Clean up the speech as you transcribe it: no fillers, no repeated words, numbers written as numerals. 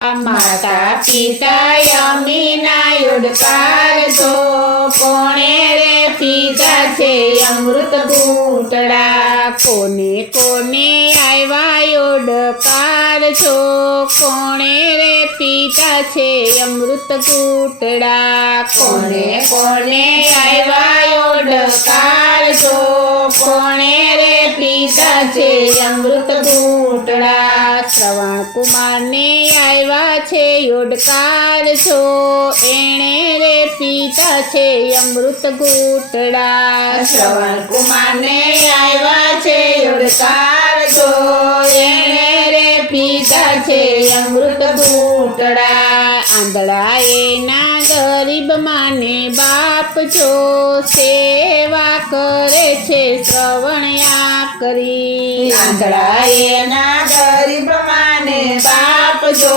માતા પિતા યમીના યોડકાર છો, કોણે રે પીધા છે અમૃત ઘૂંટડા. કોને કોને આવ્યા યોડકાર છો, કોણે રે પીધા છે અમૃત ઘૂંટડા. કોને કોને આવ્યા યોડકાર છો, કોણે રે પીધા છે અમૃત ઘૂંટડા. શ્રવણ કુમારને આવ્યા છે યોડકાર છો, એણે રે પીધા છે અમૃત ઘૂંટડા. શ્રવણ કુમારને આવ્યા છે યોડકાર છો, એણે રે પીધા છે અમૃત ઘૂંટડા. આંધળા એના ગરીબ માને બાપ છો, સેવા કરે છે શ્રવણ્યા કરી. આંધળા એના ગરીબ માને બાપ છો,